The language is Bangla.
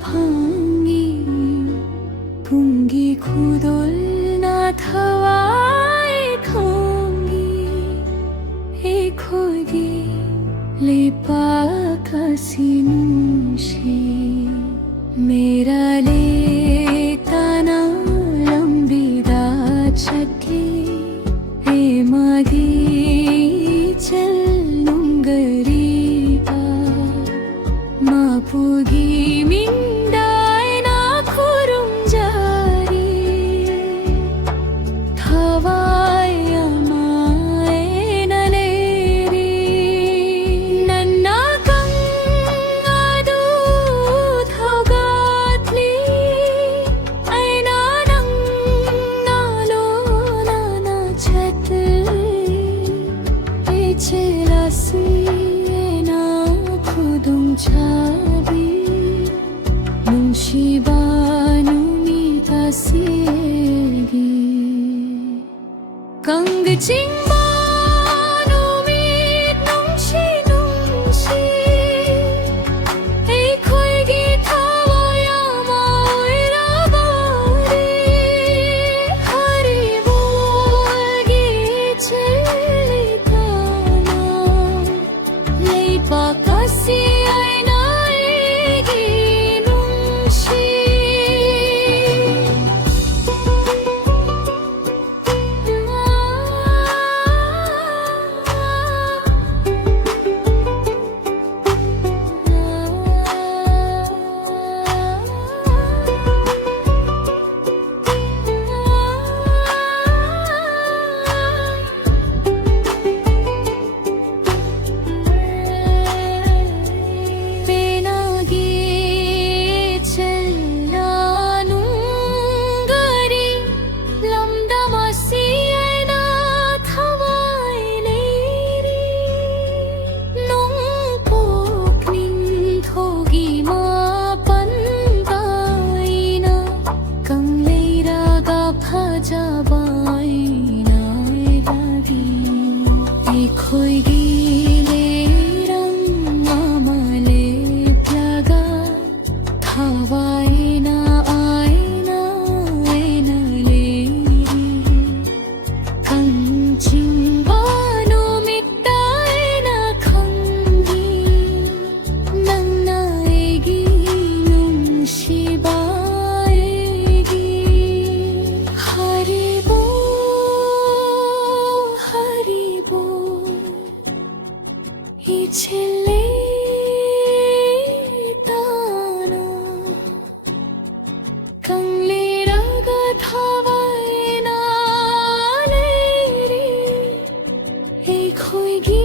방이 풍기 구돌나 타와이 통기 이 고기 लिपाकासी मुंशी मेरा लेता ना लंबीदा चक्की ए मगी चल नुंगरीबा मापुगी मिंडाय ना खुरुम जारी थवाय अमाय नलेरी नन्ना कंगादू थगातली ऐना नंग नालो नाना छतली एचेलासी ऐना खुदुम छाबी मुंशीबानु मीतासीगी कंग चिंबानु मीत नुंशी नुंशी এই খয়গি থাওয়ায় আমায়রা বাড়ি হারি বলগি ছেলিকানা লেইপাকাসি আয়না এগি নুংশি খয়গি লেরাং মামালে প্লাগা থাওয়ায় না আয়না আয়না লেরি కంచింబాను మిట్టాయన ఖంగి నన్న ఎగి నుంశిబాయగి హరిబో హరిబో ఈ చెల్లె తానా కంగ్లీరగా থাওয়ায় না লেরি এই খয়গি